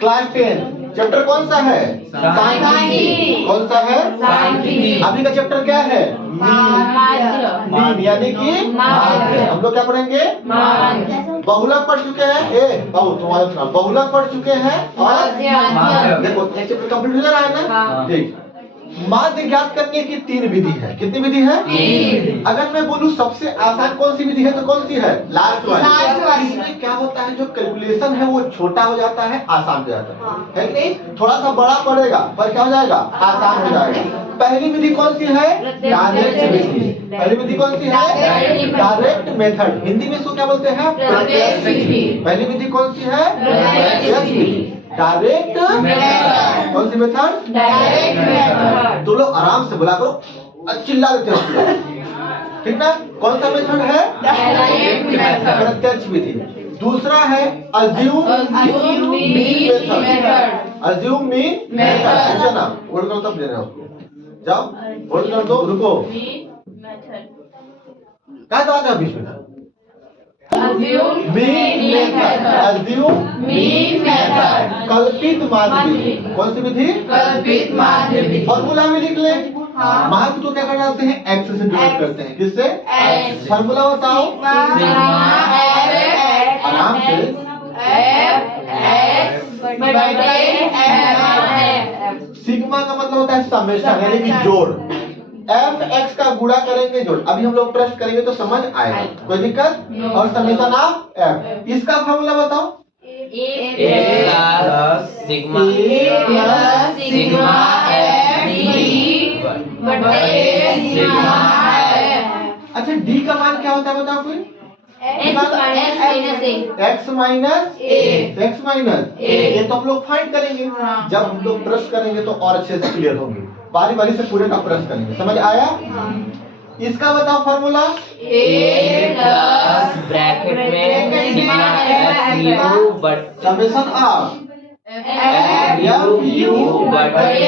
Class 10 chapter कौन सा है? सांख्यिकी। कौन सा है? सांख्यिकी। अभी का चैप्टर क्या है? मीन, यानी कि हम लोग क्या पढ़ेंगे? बहुलक पढ़ चुके हैं। तुम्हारे बहुलक पढ़ चुके हैं और देखो एक चैप्टर कंप्लीट हो जा रहा है ना। ठीक, माध्य ज्ञात करने की 3 विधि है। कितनी विधि है? 3। अगर मैं बोलूं सबसे आसान कौन सी विधि है तो कौन सी है? लास्ट वाली। इसमें क्या होता है, जो कैलकुलेशन है वो छोटा हो जाता है, आसान हो जाता है कि नहीं? थोड़ा सा बड़ा पड़ेगा पर क्या हो जाएगा? आसान हो जाएगा। पहली विधि कौन सी है? डायरेक्ट विधि। पहली विधि कौन सी है? Direct method. हिंदी में इसको क्या बोलते हैं? प्रत्यक्ष विधि। पहली विधि कौन सी है? प्रत्यक्ष विधि। Direct method. कौन सी मेथड? Direct method. तो लोग आराम से बोला करो, चिल्ला देते हो, ठीक ना? कौन सा मेथड है? डायरेक्ट मेथड, प्रत्यक्ष विधि। दूसरा है assume mean method. Assume mean method, है ना? होल्ड करो तब दे रहे हो उसको। जाओ होल्ड कर दो, रुको। क्या बात है बीच में? Assume mean method. Assume mean method. कल्पित माध्य विधि। कौन सी विधि? कल्पित माध्य विधि। फॉर्मूला में लिख ले। माध्य को क्या कर डालते हैं? x से डिवाइड करते हैं। किससे? x। फॉर्मूला बताओ। आराम से। सिग्मा का मतलब होता है समेशन, यानी कि जोड़। एफ एक्स का गुणा करेंगे जोड़। अभी हम लोग प्रश्न करेंगे तो समझ आएगा, कोई दिक्कत? और समेशन ऑफ एफ, इसका फॉर्मूला बताओ। ए प्लस सिग्मा एफ डी बटे सिग्मा एफ। अच्छा, डी का मान क्या होता है बताओ कोई? एक्स माइनस ए। तो हम लोग फाइंड करेंगे। जब हम लोग प्रश्न करेंगे तो और अच्छे से क्लियर होंगे। बारी बारी से पूरे का प्रश्न करेंगे, समझ आया? इसका बताओ फॉर्मूला। ए प्लस ब्रैकेट में sigma F you but summation of F you बटे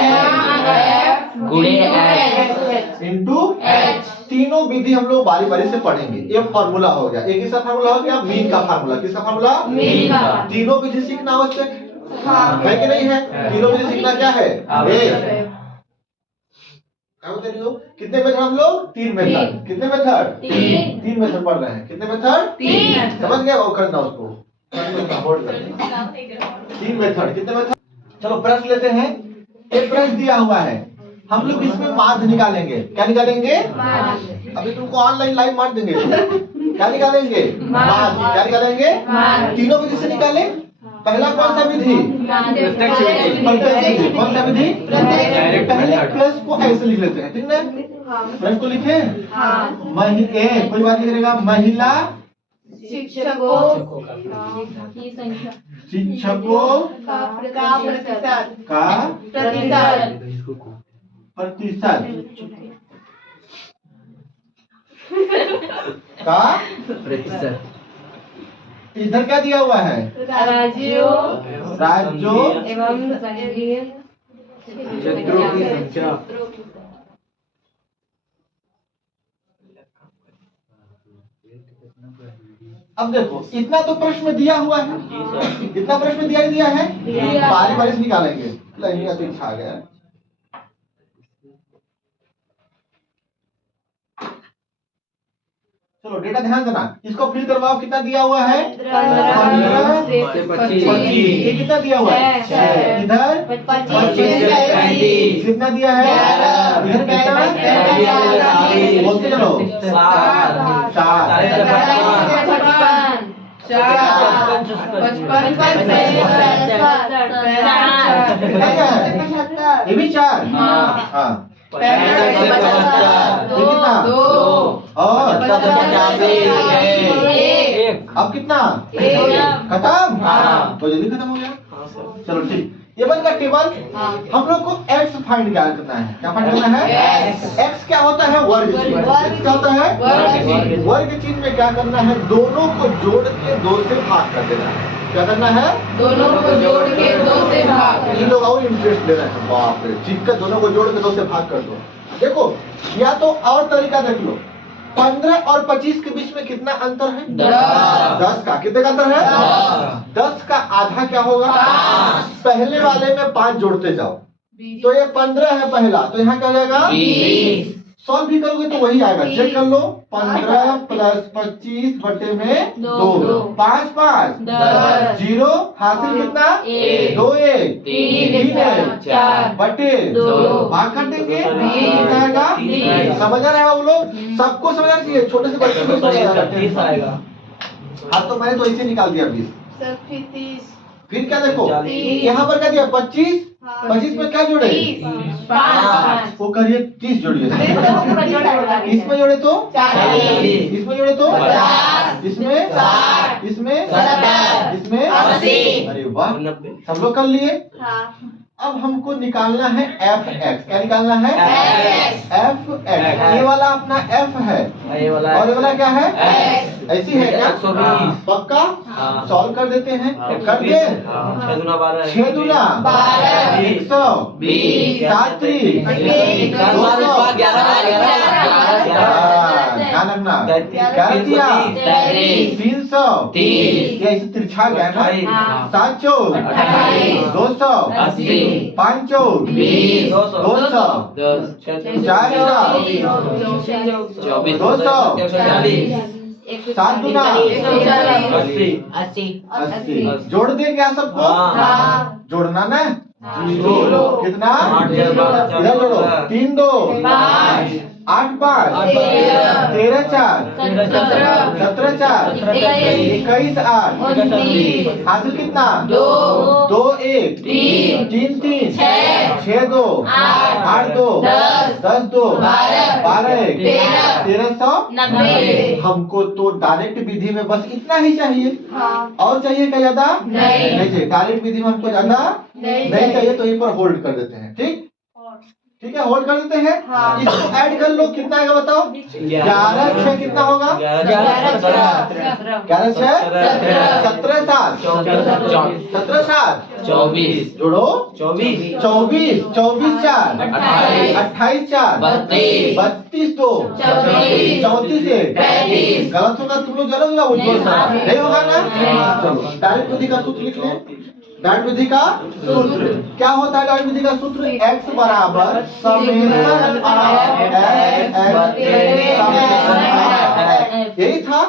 एफ गुणे एच इनटू एच। तीनों विधि हम लोग बारी बारी से पढ़ेंगे। ये फॉर्मूला हो गया, एक इसका फॉर्मूला हो गया, मीन का फॉर्मूला। किसका फॉर्मूला? मीन का। तीनों विधि सीखना आवश्यक है कि नहीं है? तीनों विधि सीखना क्या है? कितने मेथड हम लोग? 3 मेथड। कितने मेथड? 3 मेथड पढ़ रहे हैं। कितने मेथड? 3। समझ गया? वो करना उसको 3 मेथड। कितने मेथड? चलो प्रश्न लेते हैं। एक प्रश्न दिया हुआ है, हम लोग इसमें माध्य निकालेंगे। क्या निकालेंगे? अभी तुमको ऑनलाइन लाइव मार देंगे। क्या निकालेंगे? माध्य। क्या निकालेंगे? तीनों विधि से निकाले। पहला कौन सा विधि? प्रत्यक्ष विधि। कौन सा विधि? पहले प्लस को ऐसे लिख लेते हैं, ठीक ना? प्लस को लिखे कोई बात नहीं करेगा। महिला शिक्षकों का प्रतिशत। इधर क्या दिया हुआ है? राज्यों एवं संघीय क्षेत्रों की संख्या। अब देखो, इतना तो प्रश्न में दिया हुआ है। इतना प्रश्न दिया है, बारी बारी से निकालेंगे। लाइन अच्छा आ गया। चलो डेटा ध्यान देना, इसको फिल करवाओ। कितना दिया हुआ है? 15 से 25। ये कितना दिया हुआ है? 6। इधर 25। कितना दिया है? इधर कितना? बोलते चलो। 7। ये भी 4। हाँ, कितना? 2। और अब कितना? खत्म? तो जल्दी खत्म हो गया। चलो ठीक, ये बन गया टेबल। हम लोग को x फाइंड क्या करना है? क्या फाइंड करना है? x क्या होता है? वर्ग। x क्या होता है? वर्ग चिन्ह में क्या करना है? दोनों को जोड़ के 2 से भाग कर देना है। क्या करना है? दोनों को जोड़ के 2 से भाग। ये लोग और इंटरेस्ट ले रहे हैं। बाप रे, ठीक है, दोनों को जोड़ के 2 से भाग कर दो। देखो, या तो और तरीका देख लो। 15 और 25 के बीच में कितना अंतर है? 10 का। कितने का अंतर है? 10 का आधा क्या होगा? पहले वाले में 5 जोड़ते जाओ, तो ये 15 है पहला, तो यहाँ क्या हो जाएगा? 20। सॉल्व भी करोगे तो वही आएगा, चेक कर लो। 15 प्लस 25 बटे में 2, 5 5 10, 0 हासिल कितना? 2 1 3 4 बटे 2 भाग कर देंगे, कितना आएगा? समझ आ रहा है वो लोग? सबको समझना चाहिए, छोटे से बच्चे को समझ आ रहा है। हाँ तो मैंने तो इसे निकाल दिया 20। सर फिर 30 फिर क्या देखो, 30 यहाँ पर क्या दिया? 25 हाँ। 25 में क्या जोड़े? 5 वो करिए 30 जोड़िए, इसमें इसमें जोड़े तो 40 इसमें जोड़े तो 50 इसमें 60 इसमें 70 इसमें 80 अरे वाह, सब लोग कर लिए। अब हमको निकालना है एफ एक्स। क्या निकालना है? F x. ये वाला अपना एफ है और ये वाला क्या है? ऐसी है क्या? 120। पक्का? हाँ। सॉल्व कर देते हैं, कर दे। 6 दूना 12 120 7 3 ध्यान रखना, 300 ये ऐसे तिरछा गया ना। 7 4 200 5 4 200 4 200 7 दूना 80। जोड़ दे क्या सबको? जोड़ना ना, जीरो कितना? इधर जोड़ो, 3 2 8 5 13 4 17 4 21 8 हासिल कितना? 2 1 3 3 6 2 8 2 10 2 12 1390। हमको तो डायरेक्ट विधि में बस इतना ही चाहिए, और चाहिए क्या ज्यादा? नहीं चाहिए। डायरेक्ट विधि में हमको ज्यादा नहीं चाहिए, तो यहीं पर होल्ड कर देते हैं। ठीक है, होल्ड कर देते हैं। इसको ऐड कर लो, कितना आएगा बताओ? 11 6 कितना होगा? 11 6 17 7 17 7 24 जोड़ो 24 24 24 4 28 4 32 2 34 1 गलत होगा, तुम लोग गलत होगा, वो नहीं होगा ना। चलो डायरेक्ट विधि का सूत्र लिख लें। डायरेक्ट विधि का सूत्र क्या होता है? डायरेक्ट विधि का सूत्र x बराबर समेशन ऑफ यही था।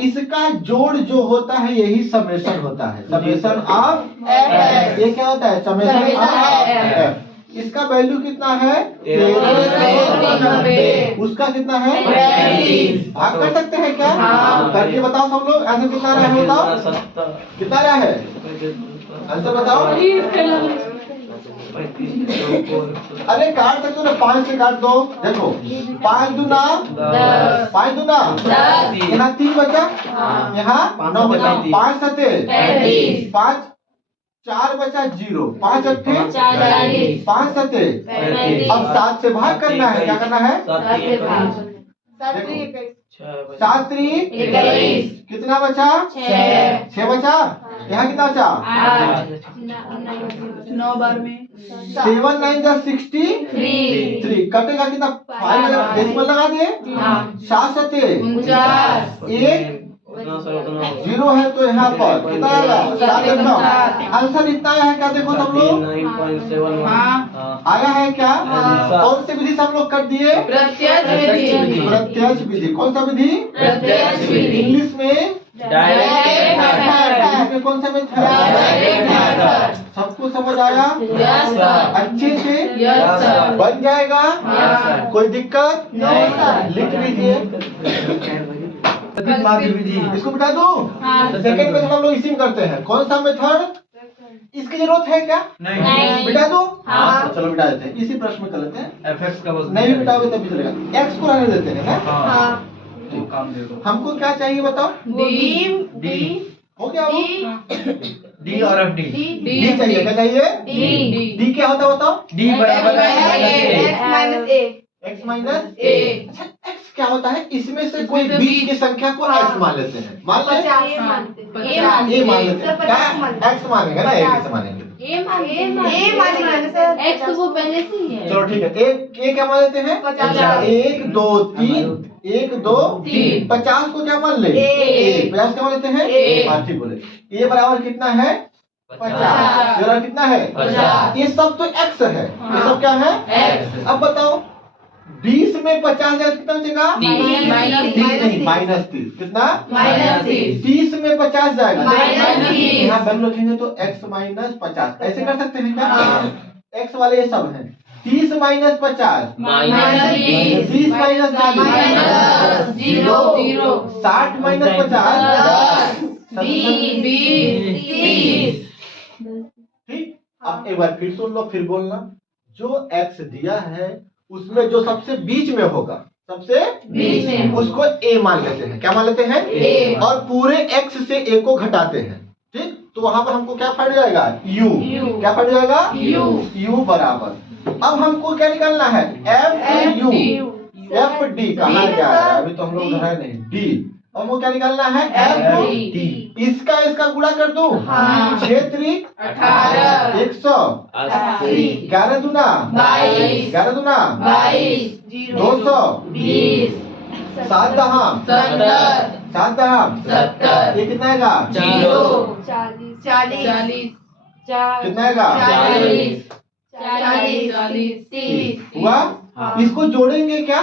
इसका जोड़ जो होता है यही समेशन होता है, समेशन ऑफ ये क्या होता है? Summation of. इसका वैल्यू कितना है? 1390। उसका कितना है? भाग कर सकते हैं क्या? करके बताओ सब लोग, आंसर कितना रहा है बताओ? कितना रहा है आंसर बताओ? अरे काट सकते हो ना, 5 से काट दो। देखो 5 दूना 5 दूना यहाँ 3 बचा, यहाँ 9 बचा, 5 7 5 4 बचा 0, 5 8 5 7। अब 7 से भाग करना है, क्या करना है? 7 3 कितना बचा? 6 बचा। यहाँ कितना बचा? 9 बार में 7 9 63 कटेगा कितना? 5 डेसिमल लगा दिए। 7 7 1 0 है, तो यहाँ पर कितना आएगा? 7 9। आंसर इतना आया है क्या? देखो सब लोग आया है क्या? कौन सी विधि से हम लोग कर दिए? प्रत्यक्ष विधि। कौन सा विधि? इंग्लिश में डायरेक्ट। कौन सा मेथड? सबको समझ आया? अच्छे से बन जाएगा, कोई दिक्कत? लिख लीजिए। इसको बिठा दो। सेकंड मेथड हम लोग इसी में करते हैं। कौन सा मेथड? इसकी जरूरत है क्या? नहीं। बिठा दो। चलो बिठा देते हैं, इसी प्रश्न में कर लेते हैं। fx का बस नहीं बिठाओगे तब भी चलेगा। एक्स को रहने देते हैं ना। तो काम दे दो। हमको क्या चाहिए बताओ? डी हो गया वो? डी और एफ डी डी चाहिए। क्या चाहिए? डी क्या होता है बताओ? डी बराबर एक्स माइनस ए। अच्छा एक्स क्या होता है? इसमें से कोई बीच की संख्या को एक्स मान लेते हैं। मान लेते हैं ए मान लेते हैं। क्या एक्स मानेंगे ना? ए कैसे मानेंगे? एक्स तो वो पहले से ही है। चलो ठीक है, ए क्या मान लेते हैं? 1 2 3 1 2 3। 50 को क्या मान ले? 50 क्या मान लेते हैं? हाँ ठीक बोले। ए बराबर कितना है 50, बराबर कितना है 50। ये सब तो x है, ये सब क्या है X। अब बताओ 20 में 50 जाए तो कितना बचेगा माइनस 30 नहीं माइनस 30 कितना -30। 30 में 50 जाएगा -30। यहाँ वैल्यू रखेंगे तो x माइनस 50 ऐसे कर सकते हैं क्या x वाले ये सब हैं 30 माइनस 50 -20। 30 माइनस 40 0। 60 माइनस 50 20। ठीक। अब एक बार फिर सुन लो फिर बोलना जो x दिया है उसमें जो सबसे बीच में होगा सबसे बीच में उसको a मान लेते हैं क्या मान लेते हैं A। और पूरे x से a को घटाते हैं ठीक तो वहां पर हमको क्या फट जाएगा u U। क्या फट जाएगा U। u बराबर अब हमको क्या निकालना है f u f d कहाँ गया है अभी तो हम लोग घर है नहीं d और वो क्या निकालना है f D। इसका इसका गुणा कर दो हाँ। 6 3 18। 100 80 11 दूना 22। 11 दूना 22। 200 20। 7 दहा 70। 7 दहा 70। ये कितना आएगा 0। 40 कितना आएगा 40। 30। हुआ इसको जोड़ेंगे क्या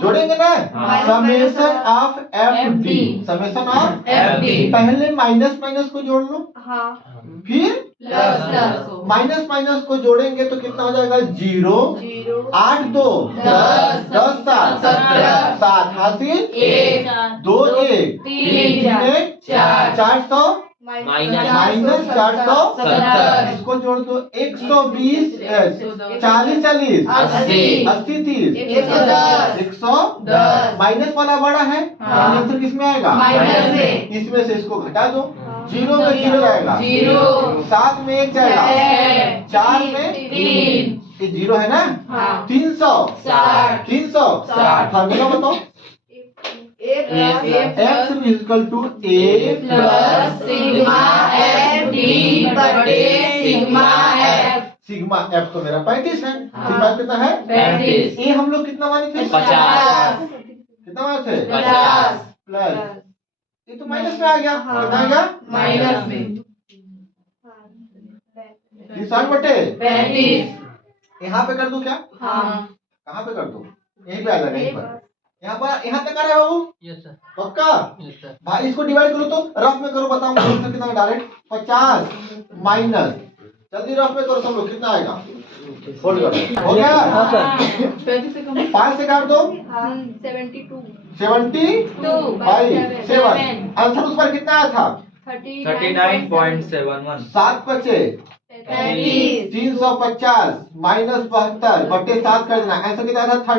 जोड़ेंगे ना हाँ। Summation of F D summation of FD। पहले माइनस माइनस को जोड़ लो फिर प्लस माइनस माइनस को जोड़ेंगे तो कितना हो जाएगा 0 8 2 10, 10 7 17, 7 हासिल 1। 2 1 3, 4 400 माइनस 470 इसको जोड़ दो 120 40 40 अस्सी। 80 30 110। 110 माइनस वाला बड़ा है हाँ। आंसर किसमें आएगा माइनस में। इसमें से इसको घटा दो 0 में 0 जाएगा 0। 7 में 1 जाएगा 4 में 3। ये 0 है ना हाँ। 360 60। फार्मूला बताओ x equal to a plus sigma F D बटे सिग्मा एफ। सिग्मा f तो मेरा 35 है हाँ। सिग्मा कितना है 35। ये हम लोग कितना माने थे 50। कितना माने थे 50। प्लस ये तो माइनस में आ गया हाँ। कितना आ गया माइनस में 60 बटे 35। यहाँ पे कर दो क्या हाँ। कहाँ पे कर दो यहीं पे आ जाएगा यहीं पर यहाँ तक आ रहा है बाबू यस सर पक्का यस सर भाई इसको डिवाइड करो तो रफ में करो बताऊंगा आंसर कितना डायरेक्ट 50 माइनस जल्दी रफ में करो सब लोग कितना आएगा फोल्ड करो हो गया 5 से काट दो 72 बाई 7 आंसर उस पर कितना आया था 39.71 7 बचे 350 माइनस 72 बटे 7 कर देना आंसर कितना था 9.71।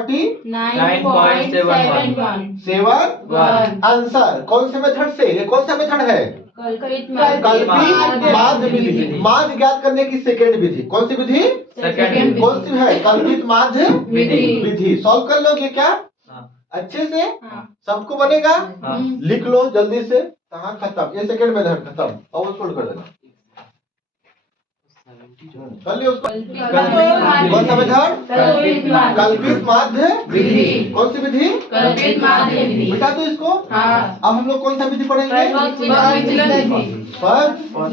37 आंसर कौन से मेथड से ये कौन सा मेथड है कल्पित माध्य विधि माध्य ज्ञात करने की सेकेंड विधि कौन सी विधि सेकंड कौन सी है कल्पित माध्य विधि। विधि सॉल्व कर लोगे क्या अच्छे से सबको बनेगा हाँ लिख लो जल्दी से कहाँ खत्म ये सेकेंड मेथड खत्म और उसको कर देना कर लियो उसको कौन सा मेथड कल्पित माध्य विधि। कौन सी विधि कल्पित माध्य विधि। मिटा दो इसको हाँ। अब हम लोग कौन सा विधि पढ़ेंगे विचलन विधि।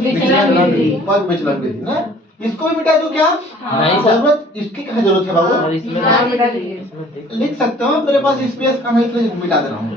विचलन विधि। पद विचलन विधि ना इसको भी मिटा दो क्या नहीं सर। जरूरत इसकी कहाँ जरूरत है बाबू हाँ, मिटा दीजिए। लिख सकते हो मेरे पास स्पेस कहाँ है इसलिए मिटा दे रहा हूँ